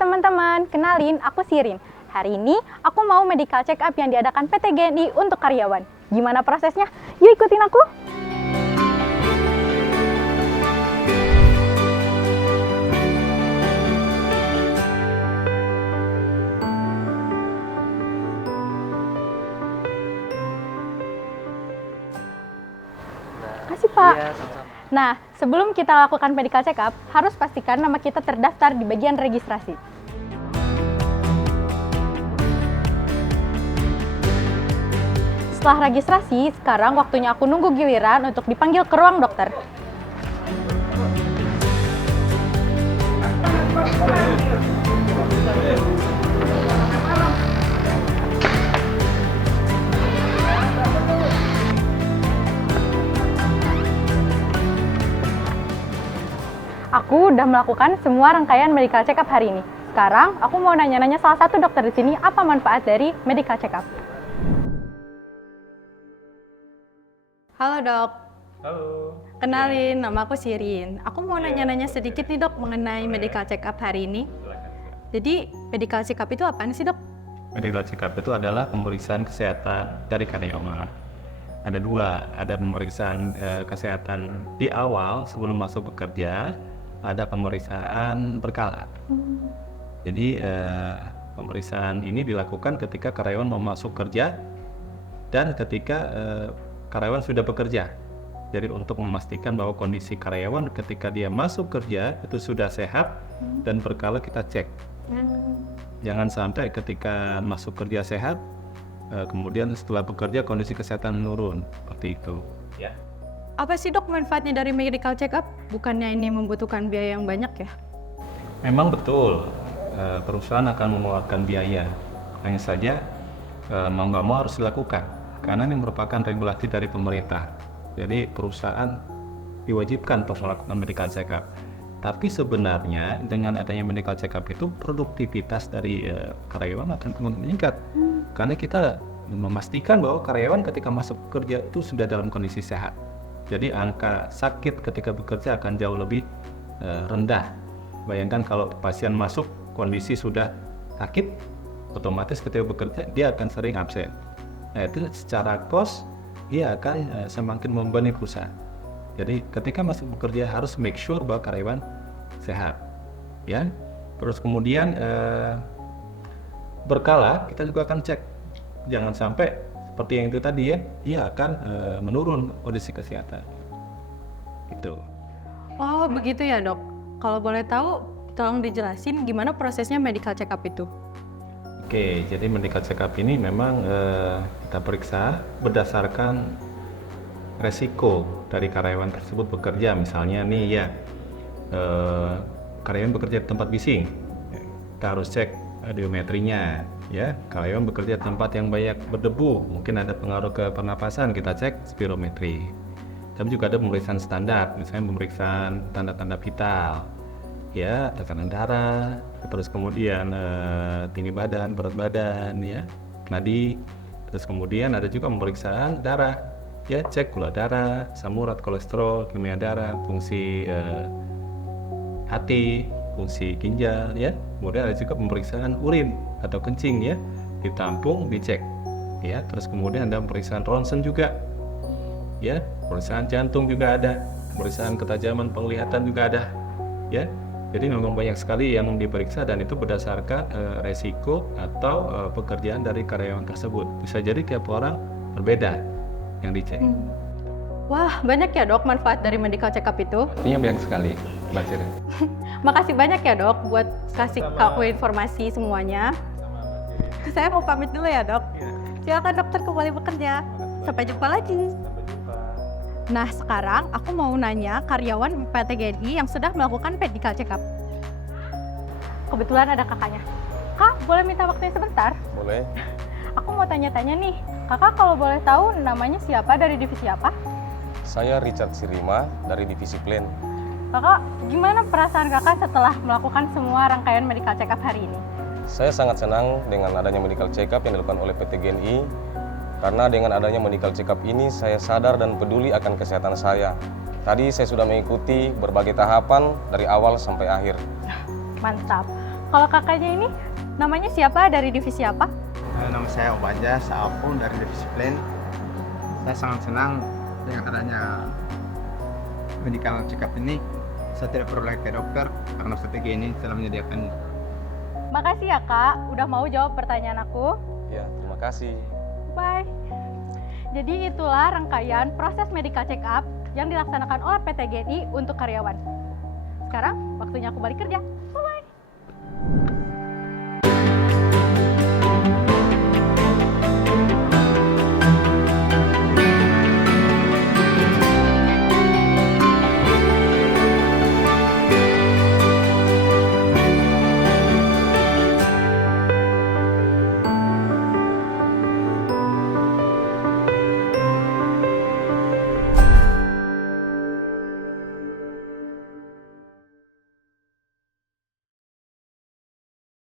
teman-teman, kenalin aku Sirin. Hari ini aku mau medical check up yang diadakan PT GNI untuk karyawan. Gimana prosesnya? Yuk ikutin aku. Makasih Pak. Iya, sama-sama. Nah, sebelum kita lakukan medical check up, harus pastikan nama kita terdaftar di bagian registrasi. Setelah registrasi, sekarang waktunya aku nunggu giliran untuk dipanggil ke ruang dokter. Aku udah melakukan semua rangkaian medical check up hari ini. Sekarang, aku mau nanya-nanya salah satu dokter di sini apa manfaat dari medical check up. Halo dok. Halo. Kenalin, nama aku Sirin. Aku mau nanya-nanya sedikit nih dok mengenai medical check up hari ini. Jadi, medical check up itu apaan sih dok? Medical check up itu adalah pemeriksaan kesehatan dari karyawan. Ada dua, ada pemeriksaan kesehatan di awal sebelum masuk bekerja, ada pemeriksaan berkala. Jadi pemeriksaan ini dilakukan ketika karyawan mau masuk kerja dan ketika karyawan sudah bekerja. Jadi untuk memastikan bahwa kondisi karyawan ketika dia masuk kerja itu sudah sehat dan berkala kita cek. Jangan sampai ketika masuk kerja sehat, kemudian setelah bekerja kondisi kesehatan menurun, seperti itu. Ya. Apa sih dok manfaatnya dari medical check up? Bukannya ini membutuhkan biaya yang banyak ya? Memang betul, perusahaan akan mengeluarkan biaya. Hanya saja mau nggak mau harus dilakukan, karena ini merupakan regulasi dari pemerintah. Jadi perusahaan diwajibkan untuk melakukan medical check up. Tapi sebenarnya dengan adanya medical check up itu produktivitas dari karyawan akan meningkat. Karena kita memastikan bahwa karyawan ketika masuk kerja itu sudah dalam kondisi sehat. Jadi angka sakit ketika bekerja akan jauh lebih rendah. Bayangkan kalau pasien masuk kondisi sudah sakit, otomatis ketika bekerja dia akan sering absen. Nah itu secara cost dia akan semakin membebani perusahaan. Jadi ketika masuk bekerja harus make sure bahwa karyawan sehat, ya. Terus kemudian berkala kita juga akan cek, jangan sampai seperti yang itu tadi ya, dia akan menurun kondisi kesehatan. Itu. Oh begitu ya dok. Kalau boleh tahu, tolong dijelasin gimana prosesnya medical check up itu. Oke, jadi medical check up ini memang kita periksa berdasarkan resiko dari karyawan tersebut bekerja. Misalnya nih ya, karyawan bekerja di tempat bising, kita harus cek audiometrinya. Ya, karyawan bekerja di tempat yang banyak berdebu, mungkin ada pengaruh ke pernapasan, kita cek spirometri. Tapi juga ada pemeriksaan standar, misalnya pemeriksaan tanda-tanda vital, ya, tekanan darah, terus kemudian tinggi badan, berat badan, ya, nadi, terus kemudian ada juga pemeriksaan darah, ya, cek gula darah, asam urat, kolesterol, kimia darah, fungsi hati, fungsi ginjal, ya. Kemudian ada juga pemeriksaan urin atau kencing, ya, ditampung, dicek, ya. Terus kemudian ada pemeriksaan ronsen juga, ya, pemeriksaan jantung juga ada, pemeriksaan ketajaman penglihatan juga ada, ya. Jadi memang banyak sekali yang diperiksa dan itu berdasarkan resiko atau pekerjaan dari karyawan tersebut. Bisa jadi tiap orang berbeda yang dicek. Wah, banyak ya dok manfaat dari medical check up itu. Ini banyak sekali, Mbak Sirin. Makasih banyak ya dok buat kasih aku informasi semuanya. Saya mau pamit dulu ya dok. Silakan dokter kembali bekerja. Sampai jumpa lagi. Nah sekarang aku mau nanya karyawan PT GNI yang sudah melakukan medical check up. Kebetulan ada kakaknya. Kak, boleh minta waktunya sebentar? Boleh. Aku mau tanya-tanya nih, kakak kalau boleh tahu namanya siapa, dari divisi apa? Saya Richard Sirima dari Divisi Plan. Kakak, gimana perasaan kakak setelah melakukan semua rangkaian medical check up hari ini? Saya sangat senang dengan adanya medical check up yang dilakukan oleh PT GNI. Karena dengan adanya medical check up ini, saya sadar dan peduli akan kesehatan saya. Tadi saya sudah mengikuti berbagai tahapan dari awal sampai akhir. Mantap. Kalau kakaknya ini namanya siapa, dari divisi apa? Nama saya Obaja Saapun dari divisi Plan. Saya sangat senang dengan adanya medical check up ini. Saya tidak perlu lagi ke dokter karena PTG ini telah menyediakan. Makasih ya kak, udah mau jawab pertanyaan aku. Ya, terima kasih. Bye. Jadi itulah rangkaian proses medical check up yang dilaksanakan oleh PT GNI untuk karyawan. Sekarang waktunya aku balik kerja.